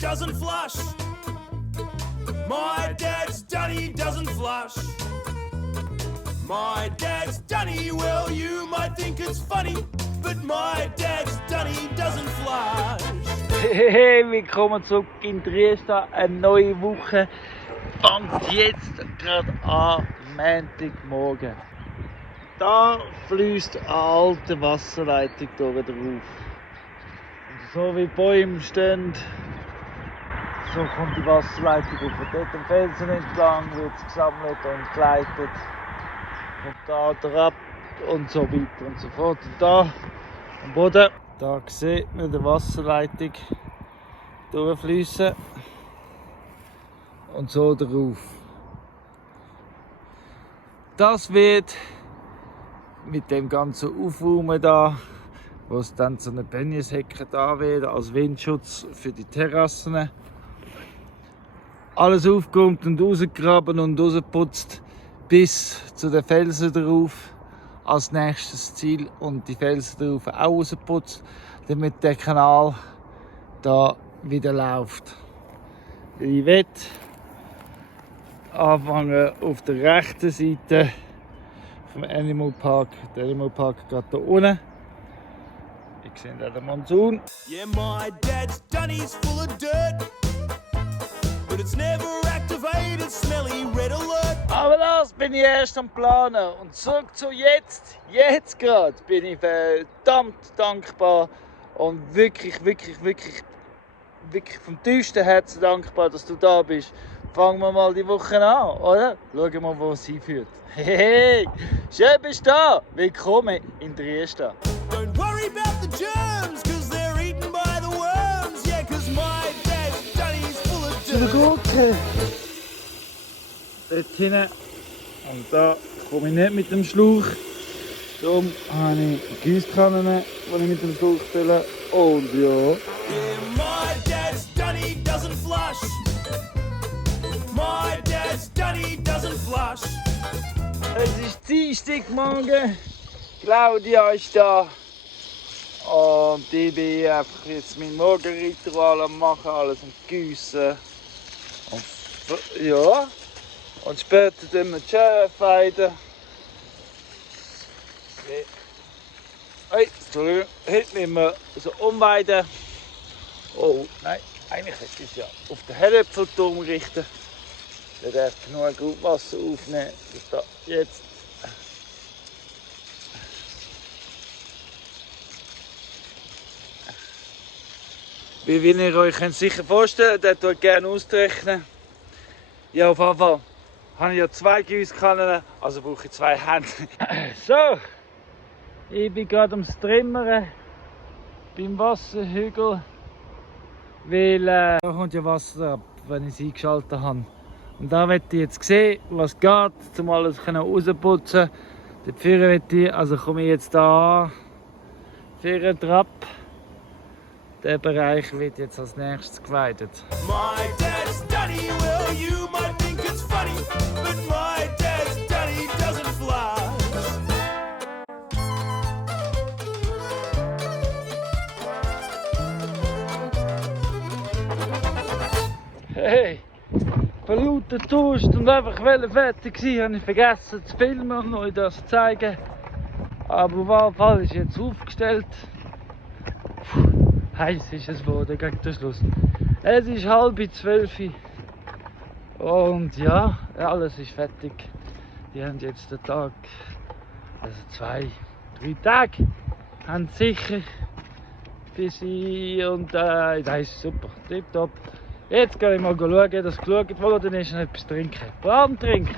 doesn't flush. My dad's dunny doesn't flush. My dad's dunny, well, you might think it's funny, but my dad's dunny doesn't flush. Hey, willkommen zurück in Triesta, eine neue Woche und jetzt gerade am Montagmorgen. Da fließt eine alte Wasserleitung hier wieder auf. Und so wie Bäume stehen, so kommt die Wasserleitung auf. Und dort am Felsen entlang wird es gesammelt und geleitet. Und da drauf und so weiter und so fort. Und da am Boden, da sieht man die Wasserleitung durchfließen und so drauf. Das wird mit dem ganzen Aufräumen da, wo es dann so eine Benjeshecke da wird als Windschutz für die Terrassen. Alles aufgeräumt und rausgegraben und rausgeputzt bis zu den Felsen drauf als nächstes Ziel und die Felsen drauf auch rausgeputzt, damit der Kanal da wieder läuft. Ich werde anfangen auf der rechten Seite vom Animal Park. Der Animal Park geht da unten. Ich sehe da den Monsun. Yeah, my dad's dunny's full of dirt, but it's never activated, smelly red alert. Aber das bin ich erst am Planen. Und zurück zu jetzt. Jetzt gerade bin ich verdammt dankbar und wirklich vom tiefsten Herzen dankbar, dass du da bist. Fangen wir mal die Woche an, oder? Schauen wir mal, wo es hinführt. Hey, schön bist du da. Willkommen in Triesta. Don't worry about the germs, cause they're eaten by the worms. Yeah, cause my dad's dunny's full of Zu der dirt. Gurke. Dort hinten. Und da komme ich nicht mit dem Schlauch. Darum habe ich Gießkannen, die ich mit dem Schlauch fülle. Und ja. Yeah, my dad's dunny doesn't flush. My dad's dunny doesn't flush. Es ist Dienstagmorgen. Claudia ist da. Und ich bin einfach jetzt mein Morgenritual am machen, alles am Gießen. Und ja. Und später dann wir die Schäfe weiden. Hey, Entschuldigung, heute müssen wir so umweiden. Oh, nein, eigentlich hätte ich es ja auf den Hellöpfelturm richten. Der darf genug Grundwasser aufnehmen, dass da jetzt wie ihr euch sicher vorstellen könnt, der tut gerne ausrechnen. Ja, auf jeden Fall habe ich ja 2 Gießkannen, also brauche ich 2 Hände. So, ich bin gerade am Strimmern beim Wasserhügel, weil da kommt ja Wasser ab, wenn ich es eingeschaltet habe. Und da möchte ich jetzt sehen, was geht, um alles rausputzen. Dafür möchte ich, also komme ich jetzt da an, für einen Trab. Der Bereich wird jetzt als nächstes geweidet. My dad's dunny, well, you might think it's funny, but my dad's dunny doesn't flush. Hey, vor lauter Durst und einfach fertig gewesen, habe ich vergessen zu filmen und euch das zu zeigen. Aber auf jeden Fall ist jetzt aufgestellt. Heiß ist es geworden gegen den Schluss. Es ist 11:30 und ja, alles ist fertig. Die haben jetzt den Tag, also 2, 3 Tage, haben sicher für sie und das ist super, tipptopp. Jetzt gehe ich mal schauen, dass geschaut worden ist und etwas trinken. Plan trinken.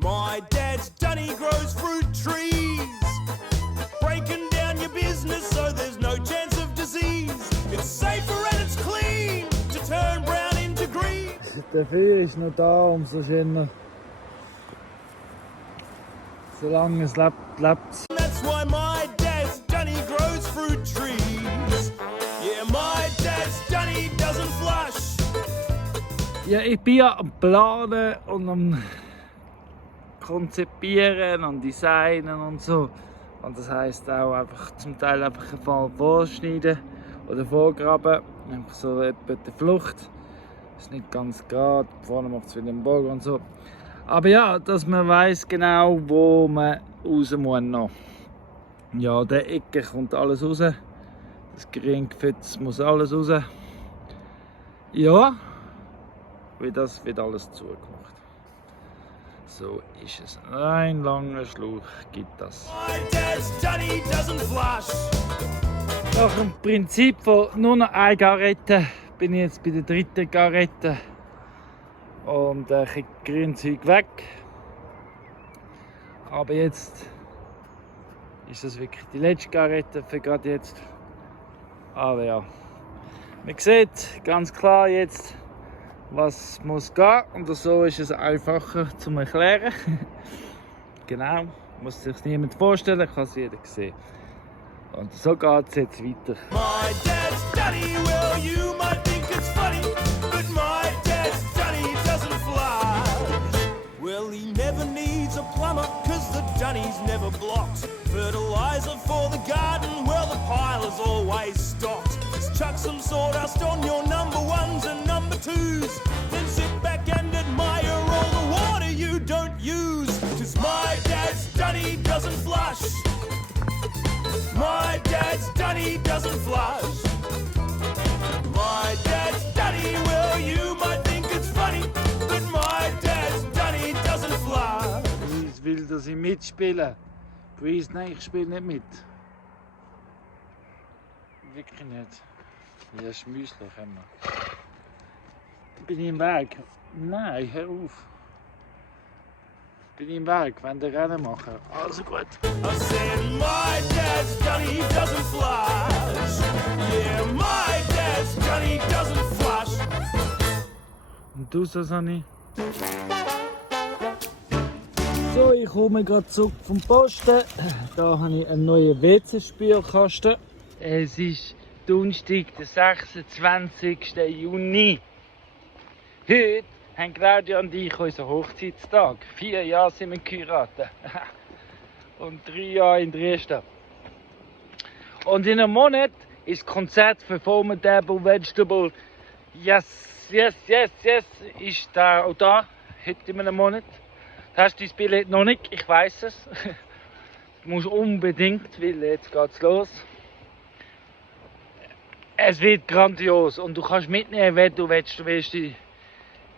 My dad's dunny grows fruit trees, breaking down your business so there's no chance of disease. It's safer and it's clean to turn brown into green. Der Feuer ist noch da, umso schöner. Solange es lebt, lebt's. That's why my dad's dunny grows fruit trees. Yeah, my dad's dunny doesn't flush. Ja, ich bin ja am Planen und am Konzipieren und Designen und so. Und das heisst auch einfach zum Teil einfach einen Fall vorschneiden oder vorgraben. Einfach so etwa die Flucht. Ist nicht ganz gerade, vorne macht es wieder einen Bogen und so. Aber ja, dass man weiß genau, wo man raus muss noch. Ja, der Ecke kommt alles raus. Das Geringfetz muss alles raus. Ja, wie das wird alles zugemacht. So ist es. Ein langer Schlauch gibt das. My dad's Johnny doesn't flush. Nach dem Prinzip von nur noch einer Garette bin ich jetzt bei der dritten Garette. Und kriege Grünzeug weg. Aber jetzt ist das wirklich die letzte Garette für gerade jetzt. Aber ja, man sieht ganz klar jetzt, was muss gehen, und so ist es einfacher zu erklären. Genau, muss sich niemand vorstellen, kann es jeder sehen. Und so geht es jetzt weiter. My dad's Johnny, well you might think it's funny, but my dad's Johnny doesn't flush. Well, he never needs a plumber, cause the Johnny's never blocked. Fertilizer for the garden, well the pile is always stocked. Just chuck some sawdust on your number ones and number twos, then sit back and admire all the water you don't use. Cause my dad's Johnny doesn't flush. My dad's Johnny doesn't flush. My dad's Johnny, well you might think it's funny, but my dad's Johnny doesn't flush. Breeze will, dass ich mitspiele. Breeze, nein, ich spiele nicht mit. Wirklich nicht. Ja, das Müsli können wir. Bin ich im Weg? Nein, hör auf. Bin ich im Weg, wenn der Rennen machen. Also gut. I said my dad's Johnny doesn't flush. Yeah, my dad's Johnny doesn't flush. Und du, Susanne? So, ich komme gerade zurück vom Posten. Da habe ich einen neuen WC-Spülkasten. Es ist Donnerstag, der 26. Juni. Heute haben Claudia und ich unseren Hochzeitstag. 4 Jahre sind wir geheiratet. Und 3 Jahre in Dresden. Und in einem Monat ist das Konzert für Formidable Vegetable. Yes, yes, yes, yes. Ist da auch da. Heute in einem Monat. Hast du dein Billett noch nicht? Ich weiß es. Du musst unbedingt, weil jetzt geht's los. Es wird grandios und du kannst mitnehmen, wenn du willst. Du willst die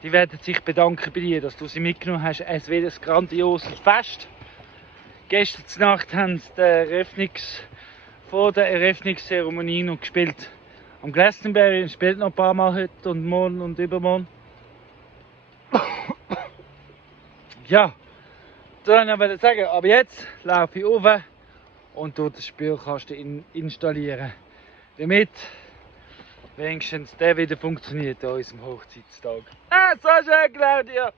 werden sich bedanken bei dir, dass du sie mitgenommen hast. Es wird ein grandioses Fest. Gestern Nacht haben sie vor der Eröffnungszeremonie noch gespielt. Am Glastonbury spielt noch ein paar Mal heute und morgen und übermorgen. Ja, das wollte ich sagen. Aber jetzt laufe ich rauf und tue den Spülkasten installieren. Damit wenigstens der wieder funktioniert an unserem Hochzeitstag. Ah, so schön, Claudia!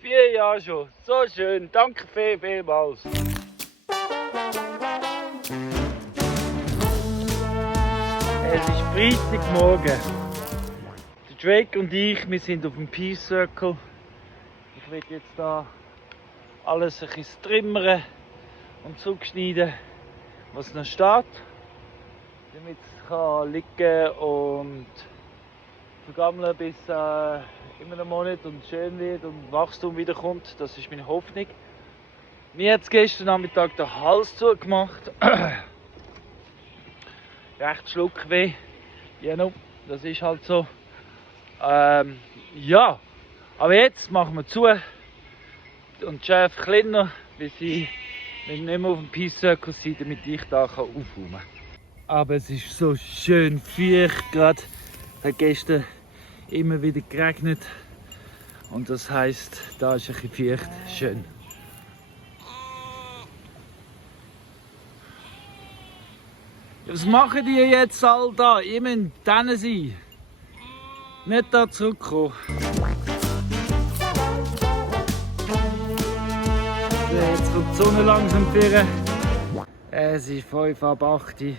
4 Jahre schon. So schön. Danke vielmals. Es ist Freitagmorgen. Der Drake und ich, wir sind auf dem Peace Circle. Ich werde jetzt da alles ein bisschen trimmern und zuschneiden, was noch steht, damit es kann liegen und vergammeln bis in einem Monat und schön wird und Wachstum wiederkommt. Das ist meine Hoffnung. Mir hat es gestern Nachmittag den Hals zugemacht. Recht Schluckweh. Ja, no, das ist halt so. Ja, aber jetzt machen wir zu und Chef kleiner, weil sie nicht mehr auf dem Peace Circle sind, damit ich da aufräumen kann. Aber es ist so schön feucht gerade. Es hat gestern immer wieder geregnet und das heisst, da ist ein bisschen feucht. Schön. Was machen die jetzt all da? Ihr müsst drinnen sein. Nicht da zurückkommen. So, jetzt kommt die Sonne langsam vor. Es ist 5 ab 8 Uhr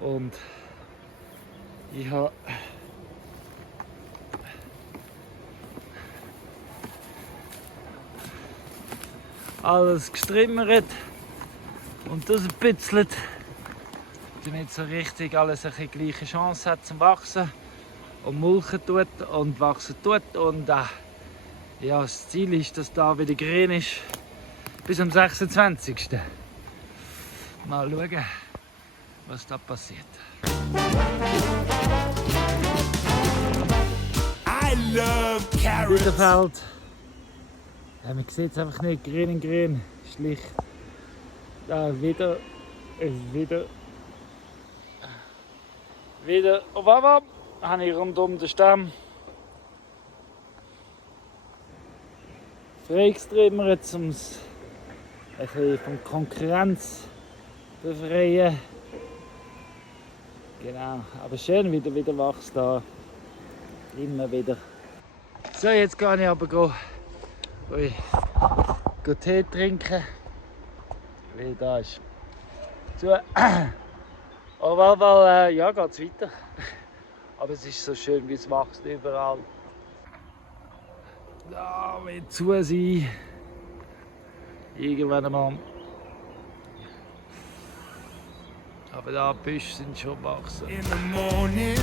und ich habe alles gestrimmert und das ein bisschen. nicht so richtig alles eine gleiche Chance hat zum Wachsen und mulchen tut und wachsen tut. Und ja, das Ziel ist, dass da wieder grün ist bis am 26. Mal schauen, was da passiert. I love carrots. Winterfeld. Ja, man sieht es einfach nicht. Grün in grün. Schlicht. Da wieder. Wieder. Auf einmal habe ich rundum den Stamm. Freigestrimmert, um es ein bisschen von Konkurrenz zu befreien. Genau. Aber schön wieder wächst da. Immer wieder. So, jetzt gehe ich aber Tee trinken. Weil da ist zu. Aber ja, geht es weiter. Aber es ist so schön, wie es wächst überall. Da wird zu sein. Irgendwann einmal. Aber da die Büsche sind schon gewachsen. In the morning,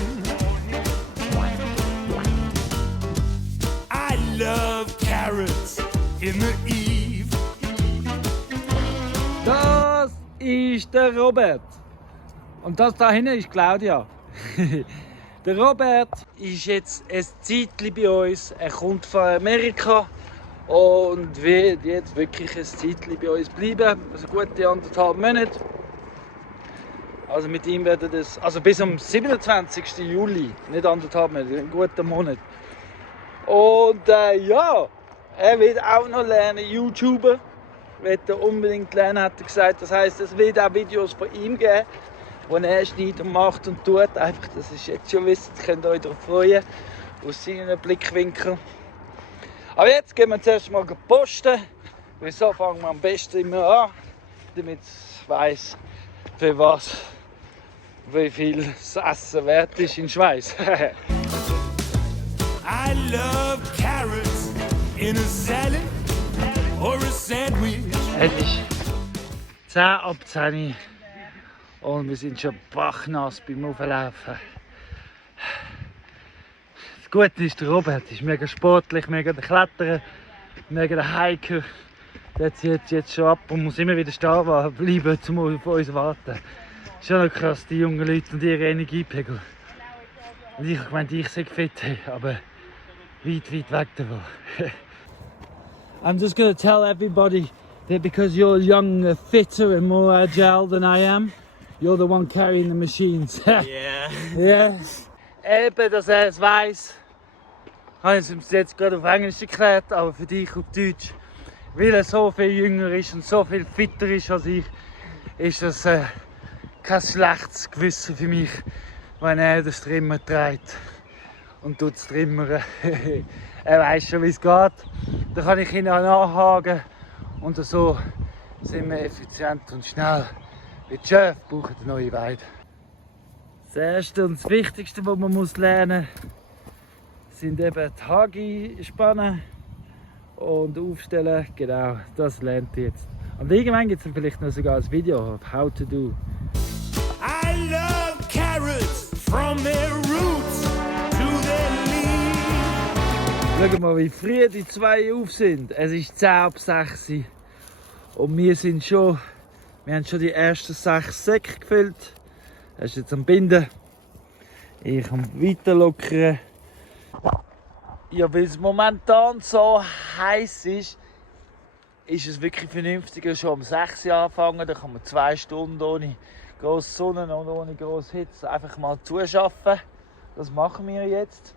I love carrots. In the eve, Das ist der Robert. Und das da hinten ist Claudia. Der Robert ist jetzt ein Zeitchen bei uns. Er kommt von Amerika und wird jetzt wirklich ein Zeitchen bei uns bleiben. Also gute 1,5 Monate. Also mit ihm werden das, also bis am 27. Juli, nicht 1,5 Monate, ein guter Monat. Und ja, er wird auch noch lernen, YouTuber. Wird er unbedingt lernen, hat er gesagt. Das heisst, es wird auch Videos von ihm geben, die er schneidet und macht und tut. Einfach, das ist jetzt schon wissen, ihr könnt euch darauf freuen, aus seinen Blickwinkeln. Aber jetzt gehen wir zuerst mal posten. Weil so fangen wir am besten immer an, damit ich weiss, für was, wie viel das Essen wert ist in Schweiz. I love carrots in a salad or a sandwich. Es ist 10 ab 10 und wir sind schon bachnass beim Auflaufen. Das Gute ist, der Robert ist mega sportlich, mega der Kletterer, mega der Hiker. Der zieht jetzt schon ab und muss immer wieder stehen bleiben, um auf uns zu warten. Schon noch krass, die jungen Leute und ihre Energiepegel. Und ich meinte, ich sei fit, aber weit weg davon. I'm just going to tell everybody that because you're younger, fitter and more agile than I am, you're the one carrying the machines. Yeah. Ja. Eben, dass er es weiss, habe ich es jetzt gerade auf Englisch erklärt, aber für dich auf Deutsch. Weil er so viel jünger ist und so viel fitter ist als ich, ist das kein schlechtes Gewissen für mich, wenn er den Trimmer trägt und tut es trimmern. Er weiss schon, wie es geht. Da kann ich ihn auch nachhaken und so sind wir effizient und schnell. Wie die Schöfe brauchen eine neue Weide. Das Erste und das Wichtigste, was man lernen muss, sind eben die Hagi spannen und aufstellen. Genau, das lernt ihr jetzt. Und irgendwann gibt es vielleicht noch sogar ein Video auf How to Do. I love carrots from their roots to their leaves. Schau mal, wie früh die zwei auf sind. Es ist 10 ab 6 und wir haben schon die ersten 6 Säcke gefüllt. Er ist jetzt am Binden. Ich am weiter lockern. Ja, weil es momentan so heiß ist, ist es wirklich vernünftiger, schon um 6 Uhr anfangen. Da kann man 2 Stunden ohne grosse Sonne und ohne grosse Hitze einfach mal zuschaffen. Das machen wir jetzt.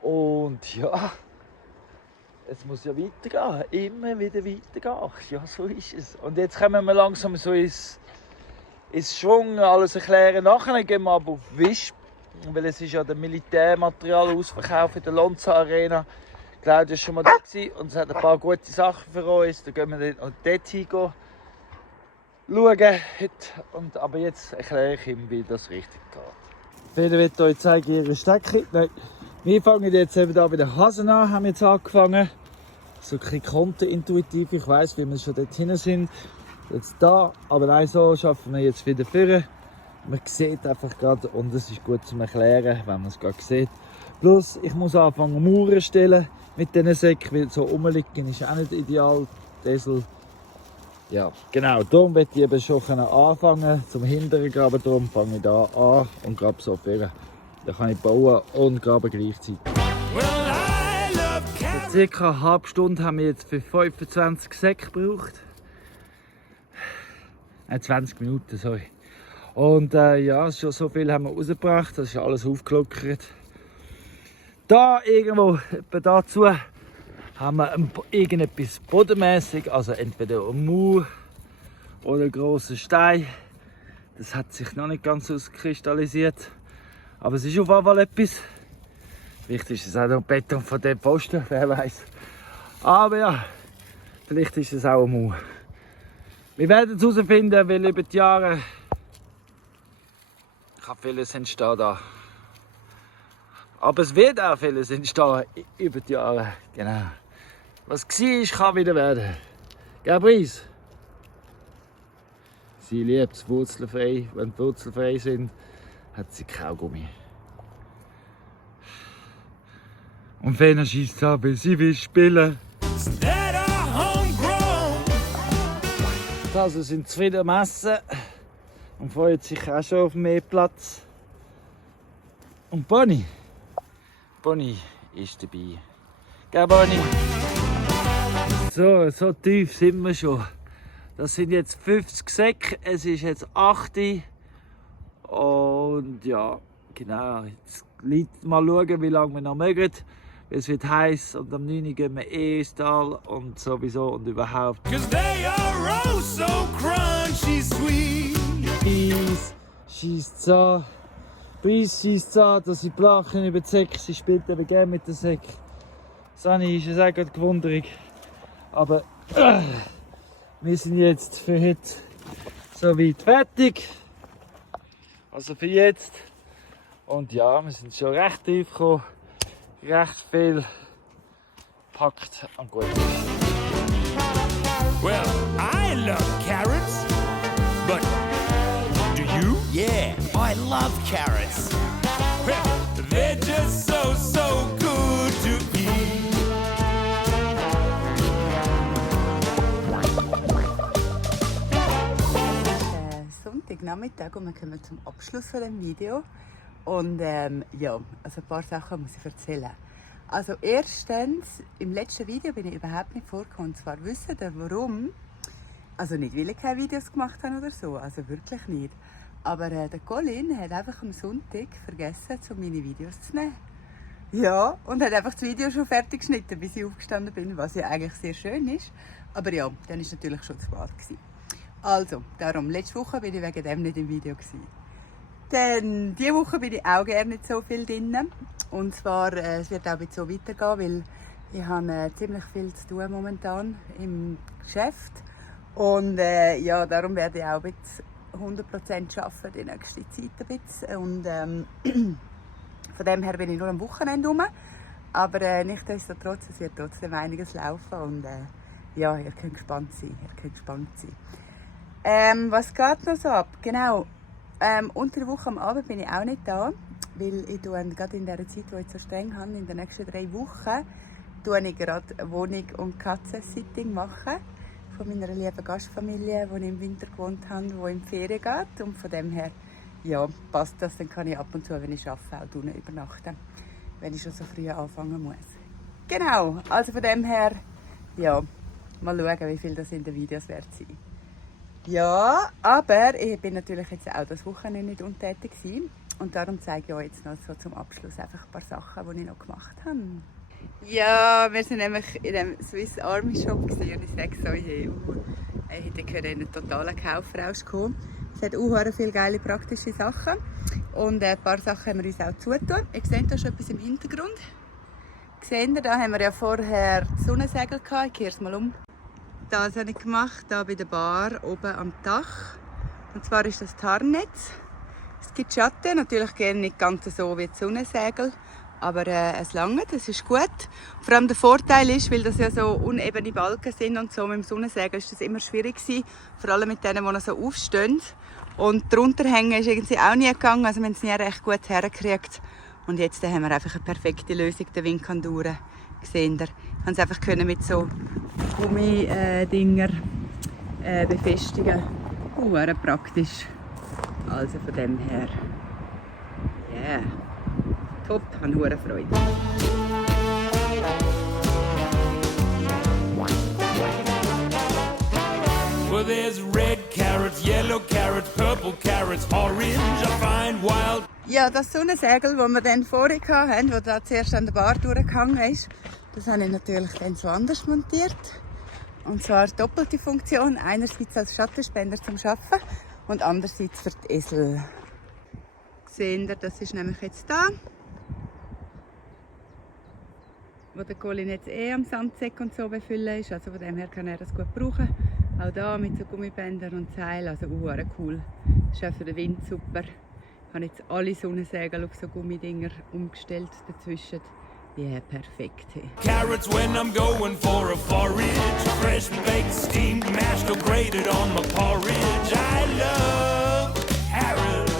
Und ja, es muss ja weitergehen. Immer wieder weitergehen. Ja, so ist es. Und jetzt kommen wir langsam so ins Schwung, alles erklären. Nachher gehen wir aber auf Wisch. Weil es ist ja der Militärmaterialausverkauf in der Lonza Arena. Claudia war schon mal da und es hat ein paar gute Sachen für uns. Da gehen wir dort hin schauen. Aber jetzt erkläre ich ihm, wie das richtig geht. Peter wird euch zeigen, ihre Stecke. Nein. Wir fangen jetzt eben da bei den Hasen an, haben jetzt angefangen. So ein bisschen konterintuitiv, ich weiss, wie wir schon dort hinten sind. Jetzt da, aber nein, so schaffen wir jetzt wieder vorne. Man sieht einfach gerade und es ist gut zum Erklären, wenn man es gerade sieht. Plus, ich muss anfangen Mauern stellen mit diesen Säcken, weil so rumliegen ist auch nicht ideal. Desel. Ja, genau, darum möchte ich eben schon anfangen zum hinteren Graben. Darum fange ich da an und grabe so vor. Dann kann ich bauen und graben gleichzeitig. Für circa eine halbe Stunde haben wir jetzt für 25 Säcke gebraucht. 20 Minuten, sorry. Und ja, schon so viel haben wir rausgebracht, das ist alles aufgelockert. Da irgendwo dazu haben wir irgendetwas bodenmäßig, also entweder ein Mauer oder ein grosser Stein. Das hat sich noch nicht ganz auskristallisiert, aber es ist auf jeden Fall etwas. Vielleicht ist es auch noch Beton von dem Posten, wer weiß. Aber ja, vielleicht ist es auch ein Mauer. Wir werden es herausfinden, weil über die Jahre kann vieles entstehen da. Aber es wird auch vieles entstehen über die Jahre. Genau. Was war, kann wieder werden. Gell, Brice? Sie liebt es wurzelfrei. Wenn die Wurzeln frei sind, hat sie Kaugummi. Und Fena schießt an, weil sie will spielen. Also sind zufrieden am Essen und freut sich auch schon auf mehr Platz. Und Bonnie ist dabei. Gell, Bonnie? So tief sind wir schon. Das sind jetzt 50 Säcke, es ist jetzt 8 Uhr. Und ja, genau. Jetzt mal schauen, wie lange wir noch mögen. Es wird heiß und am 9 Uhr gehen wir ins Tal und sowieso und überhaupt. So crunchy sweet. Brice schießt an. Brice schießt an, dass sie blachen über die Säcke. Sie spielt eben gerne mit den Säcken. Sani ist es auch gerade gewundert. Aber wir sind jetzt für heute soweit fertig. Also für jetzt. Und ja, wir sind schon recht tief gekommen. Recht viel gepackt und gut. Well, I love carrots, but do you? Yeah, I love carrots. Well, they're just so good to eat. Sonntagnachmittag und wir kommen zum Abschluss von dem Video. Und ja, also ein paar Sachen muss ich erzählen. Also erstens, im letzten Video bin ich überhaupt nicht vorgekommen. Und zwar wisst ihr warum? Also nicht, weil ich keine Videos gemacht habe oder so, also wirklich nicht. Aber der Colin hat einfach am Sonntag vergessen, meine Videos zu nehmen. Ja, und hat einfach das Video schon fertig geschnitten, bis ich aufgestanden bin, was ja eigentlich sehr schön ist. Aber ja, dann war natürlich schon zu spät. Also, darum, letzte Woche bin ich wegen dem nicht im Video. Dann, diese Woche bin ich auch gerne nicht so viel drin. Und zwar, es wird auch so weitergehen, weil ich habe ziemlich viel zu tun momentan im Geschäft. Und ja, darum werde ich auch ein bisschen 100% arbeiten die nächste Zeit ein bisschen. Und von dem her bin ich nur am Wochenende rum. Aber nichtsdestotrotz, es wird trotzdem einiges laufen. Und ja, ihr könnt gespannt sein. Was geht noch so ab? Genau. Unter der Woche am Abend bin ich auch nicht da, weil ich gerade in der Zeit, die ich so streng habe, in den nächsten 3 Wochen, ich gerade Wohnung- und Katzen-Sitting machen von meiner lieben Gastfamilie, die ich im Winter gewohnt habe, die in die Ferien geht. Und von dem her ja, passt das, dann kann ich ab und zu, wenn ich arbeite, auch unten übernachten, wenn ich schon so früh anfangen muss. Genau, also von dem her, ja, mal schauen, wie viel das in den Videos wert sein. Ja, aber ich bin natürlich jetzt auch das Wochenende nicht untätig gewesen. Und darum zeige ich euch jetzt noch so zum Abschluss einfach ein paar Sachen, die ich noch gemacht habe. Ja, wir waren nämlich in dem Swiss Army Shop und ich sage euch, hey, ich hätte in einen totalen Kaufrausch kommen. Es hat auch viele geile praktische Sachen und ein paar Sachen haben wir uns auch zugetan. Ihr seht da schon etwas im Hintergrund. Seht ihr, da haben wir ja vorher die Sonnensegel gehabt. Ich kehre es mal um. Das habe ich gemacht, hier bei der Bar oben am Dach. Und zwar ist das Tarnnetz. Es gibt Schatten, natürlich gerne nicht ganz so wie die Sonnensegel. Aber es langt, es ist gut. Vor allem der Vorteil ist, weil das ja so unebene Balken sind und so mit dem Sonnensägen ist das immer schwierig gewesen, vor allem mit denen, die noch so aufstehen. Und drunter hängen ist irgendwie auch nie gegangen, also wir haben es nie recht gut hergekriegt. Und jetzt haben wir einfach eine perfekte Lösung, der Wind kann durch. Seht ihr? Ich konnte es einfach mit so Gummidinger befestigen. Praktisch. Also von dem her. Yeah. Top, ich habe hohe Freude. Well, there's red carrots, yellow carrots, purple carrots, orange, I find wild. Ja, das Sonnensegel, das wir dann vorher hatten, das da zuerst an der Bar durchgegangen ist, das habe ich natürlich dann so anders montiert. Und zwar doppelte Funktion. Einerseits als Schattenspender zum Arbeiten und andererseits für die Esel. Seht ihr, das ist nämlich jetzt da. Wo der Colin jetzt am Sandsäck und so befüllen ist. Also von dem her kann er das gut brauchen. Auch da mit so Gummibändern und Seilen. Also cool. Das ist auch für den Wind super. Ich habe jetzt alle Sonnensegel auf so Gummidinger umgestellt dazwischen. Ja, yeah, perfekt. Carrots when I'm going for a forage. Fresh baked, steamed, mashed or grated on my porridge. I love carrots.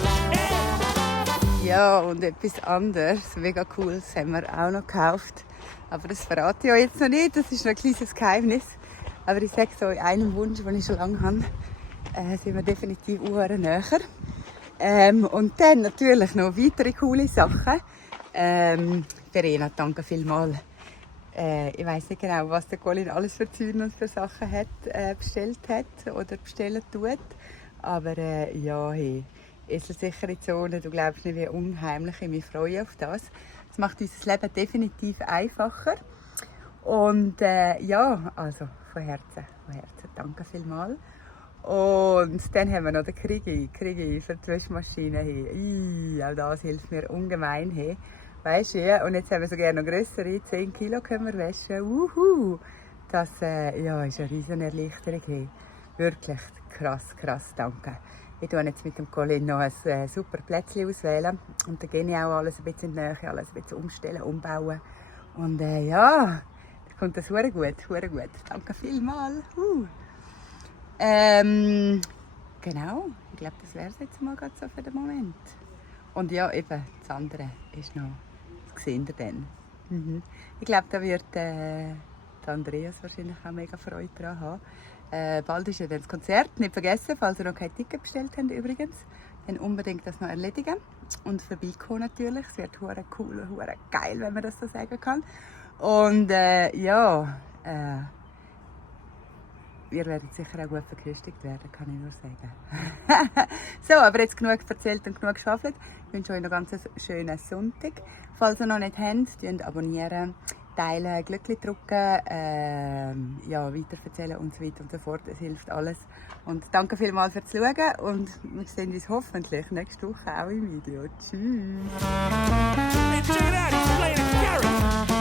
Ja, und etwas anderes, mega cool, das haben wir auch noch gekauft. Aber das verrate ich euch jetzt noch nicht, das ist noch ein kleines Geheimnis. Aber ich sage so, in einem Wunsch, den ich schon lange habe, sind wir definitiv näher. Und dann natürlich noch weitere coole Sachen. Verena, danke vielmals. Ich weiss nicht genau, was der Colin alles für Zäune und für Sachen bestellt hat oder bestellen tut. Aber ja, hey, eselsichere Zone, du glaubst nicht, wie unheimlich ich mich freue auf das. Das macht unser Leben definitiv einfacher. Und ja, also von Herzen, danke vielmals. Und dann haben wir noch den Krigi für die Wäschmaschine. Hey. Auch das hilft mir ungemein. Hey. Weißt du, ja? Und jetzt haben wir sogar noch grössere, 10 Kilo können wir waschen. Das ja, ist eine riesen Erleichterung. Hey. Wirklich krass, danke. Ich tue jetzt mit dem Colin noch ein super Plätzchen auswählen. Und dann gehe ich auch alles ein bisschen in die Nähe, alles ein bisschen umstellen, umbauen. Und ja, da kommt das sehr gut. Danke vielmals. Genau, ich glaube, das wäre es jetzt mal gerade so für den Moment. Und ja, eben, das andere ist noch, das seht ihr dann. Ich glaube, da wird Andreas wahrscheinlich auch mega Freude daran haben. Bald ist ja dann das Konzert, nicht vergessen, falls ihr noch kein Ticket bestellt habt übrigens, dann unbedingt das noch erledigen. Und vorbeikommen natürlich, es wird hure cool, hure geil, wenn man das so sagen kann. Und ja, ihr werdet sicher auch gut verköstigt werden, kann ich nur sagen. So, aber jetzt genug erzählt und genug geschwafelt. Ich wünsche euch noch ganz einen schönen Sonntag. Falls ihr noch nicht habt, abonnieren, teilen, Glöckchen drücken, ja, weiterverzählen und so weiter und so fort. Es hilft alles. Und danke vielmals fürs Schauen und wir sehen uns hoffentlich nächste Woche auch im Video. Tschüss! Hey, check it out, he's playing a carrot.